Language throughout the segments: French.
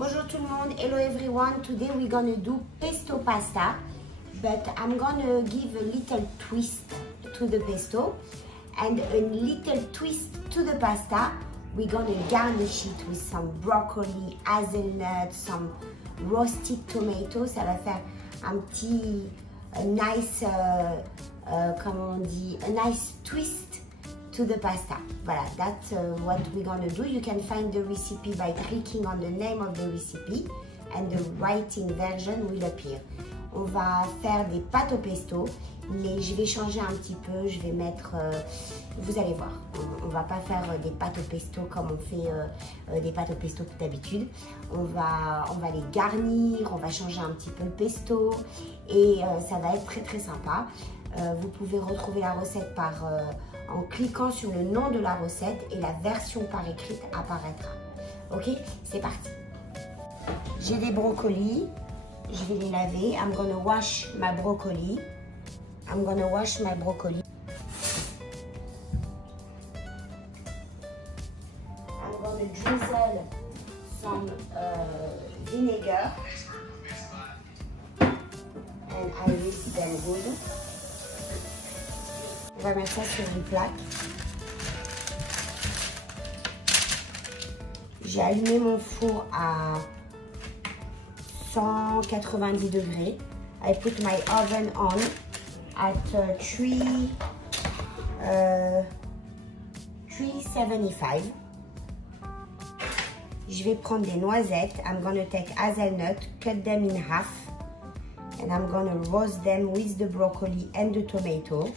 Bonjour tout le monde, hello everyone. Today we're gonna do pesto pasta, but I'm gonna give a little twist to the pesto and a little twist to the pasta. We're gonna garnish it with some broccoli, hazelnuts, some roasted tomatoes. Ça va faire un petit, a nice, comment on dit, a nice twist to the pasta. Voilà, that's what we're gonna do. You can find the recipe by clicking on the name of the recipe and the writing version will appear. On va faire des pâtes au pesto, mais je vais changer un petit peu. Je vais mettre, vous allez voir, on va pas faire des pâtes au pesto comme on fait des pâtes au pesto d'habitude. On va les garnir, on va changer un petit peu le pesto et ça va être très très sympa. Vous pouvez retrouver la recette en cliquant sur le nom de la recette et la version par écrite apparaîtra. Ok, c'est parti. J'ai des brocolis, je vais les laver. I'm gonna wash my broccoli. I'm gonna wash my broccoli. I'm gonna drizzle some vinegar and I whisk them good. On va mettre ça sur une plaque. J'ai allumé mon four à 190 degrés. I put my oven on at 375. Je vais prendre des noisettes. I'm gonna take hazelnut, cut them in half, and I'm gonna roast them with the broccoli and the tomato.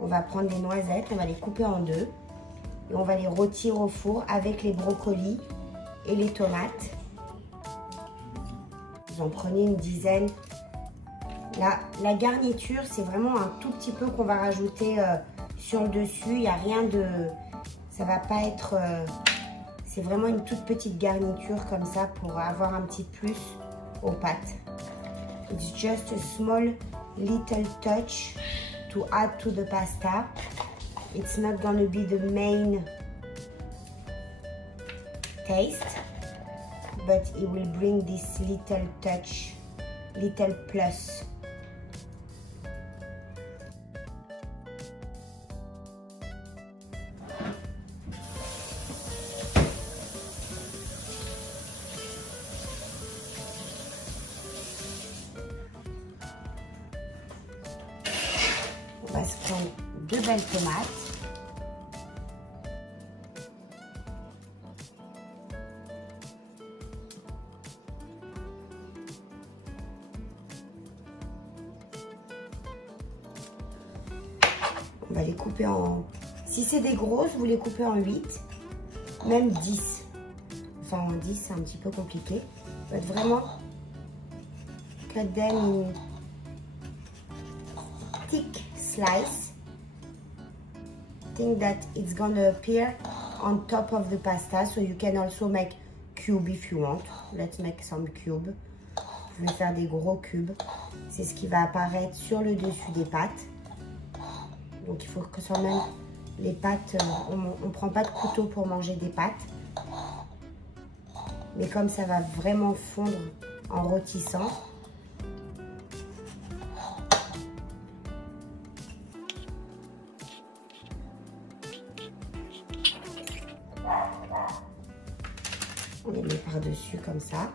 On va prendre des noisettes, on va les couper en deux et on va les rôtir au four avec les brocolis et les tomates. Vous en prenez une dizaine. La garniture, c'est vraiment un tout petit peu qu'on va rajouter sur le dessus. Il n'y a rien de... Ça va pas être... c'est vraiment une toute petite garniture comme ça pour avoir un petit plus aux pâtes. It's just a small little touch to add to the pasta. It's not gonna be the main taste, but it will bring this little touch, little plus. On va se prendre deux belles tomates. On va les couper en... Si c'est des grosses, vous les coupez en 8, même 10. Enfin, en 10, c'est un petit peu compliqué. Vous faites vraiment cut them in thick slice. Think that it's gonna appear on top of the pasta, so you can also make cube if you want. Let's make some cube. Je vais faire des gros cubes. C'est ce qui va apparaître sur le dessus des pâtes. Donc il faut que quand même les pâtes, on ne prend pas de couteau pour manger des pâtes. Mais comme ça va vraiment fondre en rôtissant. On les met par-dessus comme ça.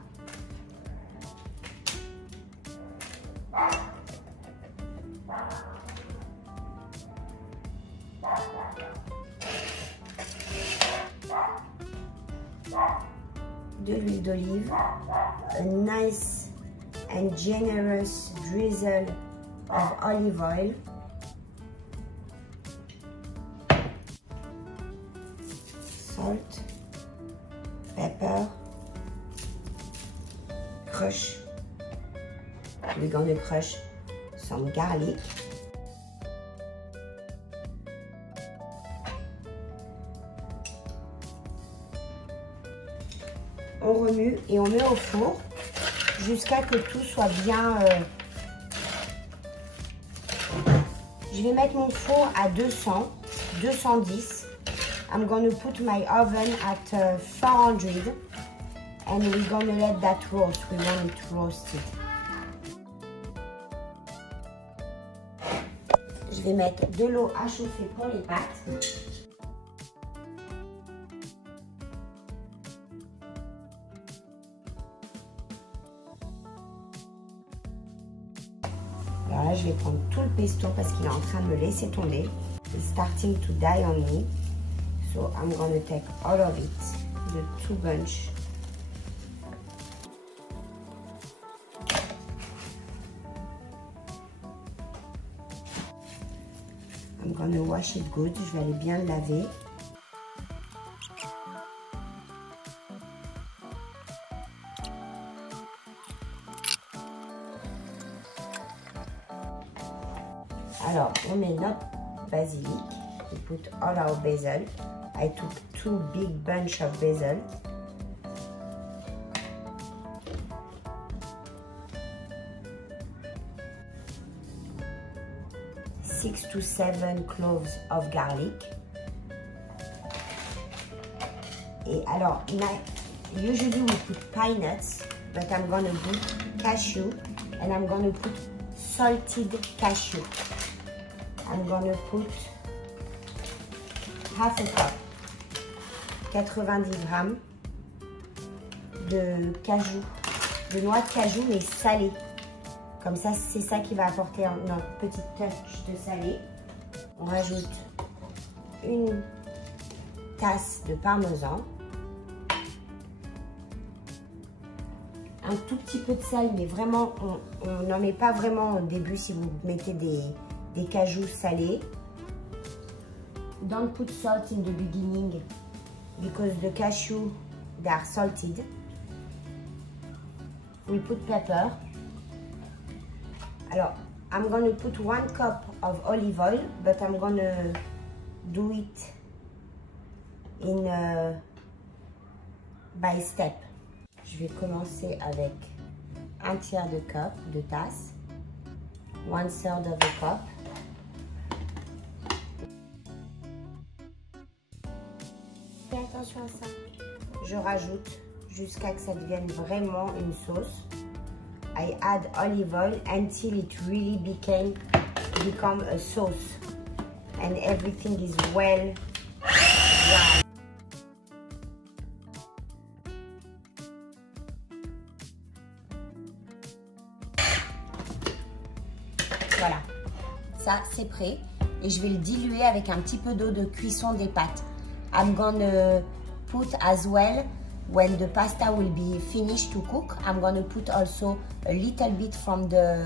De l'huile d'olive, a nice and generous drizzle of olive oil, salt, pepper, crush. We're gonna crush some garlic. On remue et on met au four jusqu'à que tout soit bien... Je vais mettre mon four à 200, 210 I'm gonna put my oven at 400 and we're gonna let that roast. We want it roasted. Je vais mettre de l'eau à chauffer pour les pâtes. Alors là, je vais prendre tout le pesto parce qu'il est en train de me laisser tomber. It's starting to die on me. So I'm going to take all of it, the 2 bunch. I'm going to wash it good. Je vais aller bien le laver. Alors, on met notre basilic. We put all our basil. I took 2 big bunch of basil. Six to 7 cloves of garlic. Et alors, usually we put pine nuts, but I'm gonna put cashew, and I'm gonna put salted cashew. I'm gonna put half a cup, 90 grammes de cajou, de noix de cajou mais salée. Comme ça, c'est ça qui va apporter notre petite touch de salé. On rajoute une tasse de parmesan. Un tout petit peu de sel, mais vraiment, on n'en met pas vraiment au début si vous mettez des cajous salés. Don't put salt in the beginning because the cashew, they are salted. We put pepper. Alors, I'm going to put 1 cup of olive oil, but I'm going to do it in by step. Je vais commencer avec 1/3 de cup, de tasse, 1/3 of a cup. Fais attention à ça. Je rajoute jusqu'à que ça devienne vraiment une sauce. I add olive oil until it really become a sauce and everything is well dry. Voilà, ça c'est prêt et je vais le diluer avec un petit peu d'eau de cuisson des pâtes. I'm gonna put as well, when the pasta will be finished to cook, I'm gonna put also a little bit from the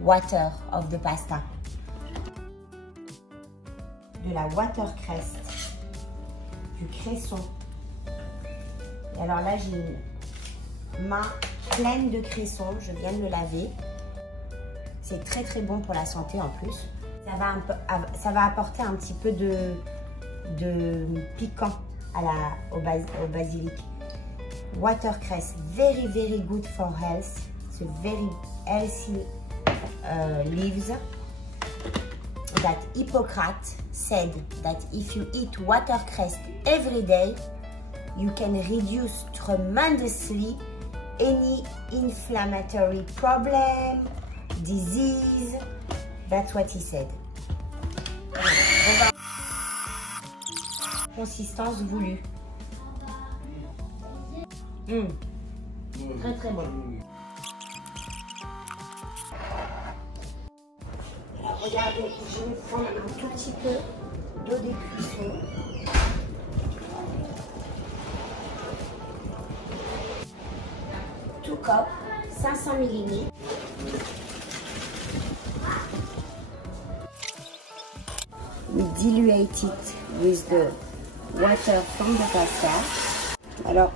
water of the pasta. De la watercress, du cresson. Et alors là, j'ai une main pleine de cresson, je viens de le laver. C'est très très bon pour la santé en plus. Ça va apporter un petit peu de piquant au basilic. Watercress, very very good for health. It's a very healthy leaves. That Hippocrates said that if you eat watercress every day, you can reduce tremendously any inflammatory problem, disease. That's what he said. Consistance voulue. Très très bon. Alors, regardez, je vais prendre un tout petit peu d'eau d'écuisson. Two cups, 500 ml. We dilute it with the water from the pasta. Alors,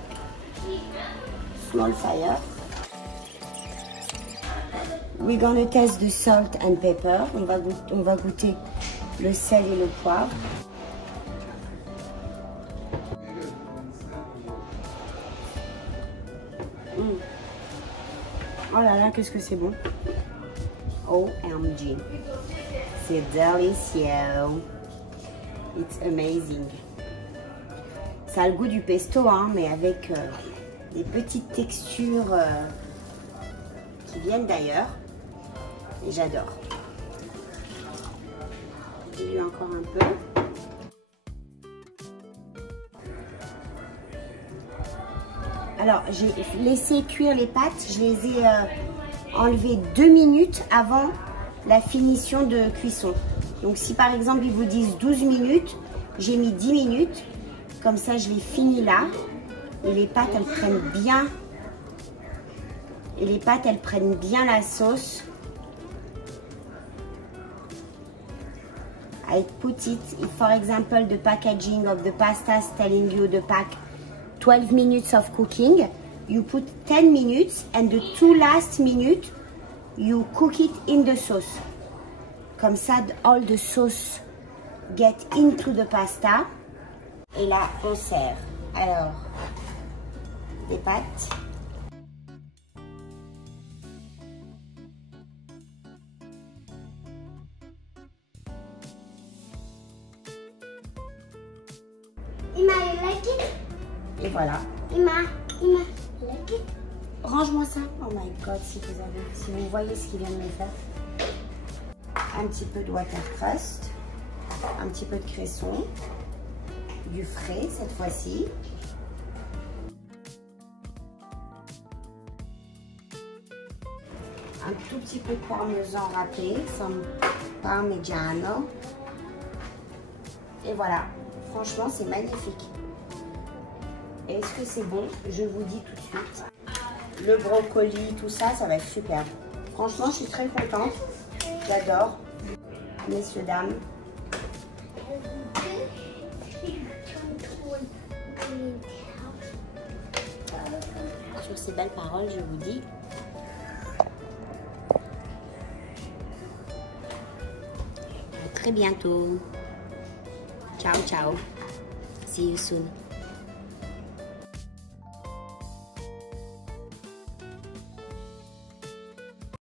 small fire. We're gonna taste the salt and pepper. On va goûter le sel et le poivre. Oh là là, qu'est-ce que c'est bon. OMG. C'est délicieux. It's amazing. Ça a le goût du pesto, hein, mais avec des petites textures qui viennent d'ailleurs. Et j'adore. J'ai eu encore un peu. Alors, j'ai laissé cuire les pâtes. Je les ai enlevées 2 minutes avant la finition de cuisson. Donc, si par exemple, ils vous disent 12 minutes, j'ai mis 10 minutes. Comme ça, je les finis là. Et les pâtes, elles prennent bien. Et les pâtes, elles prennent bien la sauce. I put it, for example, the packaging of the pasta is telling you the pack 12 minutes of cooking. You put 10 minutes and the 2 last minutes, you cook it in the sauce. Comme ça, all the sauce get into the pasta. Et là, on sert. Alors, des pâtes. Emma, you like it? Et voilà. Emma, you like it? Range-moi ça. Oh my god, si vous voyez ce qu'il vient de me faire. Un petit peu de watercrust, un petit peu de cresson, du frais cette fois-ci. Un tout petit peu de parmesan râpé, some parmigiano. Et voilà. Franchement, c'est magnifique. Est-ce que c'est bon? Je vous dis tout de suite. Le brocoli, tout ça, ça va être super. Franchement, je suis très contente. J'adore. Messieurs, dames. Sur ces belles paroles, je vous dis à très bientôt. Ciao, ciao. See you soon.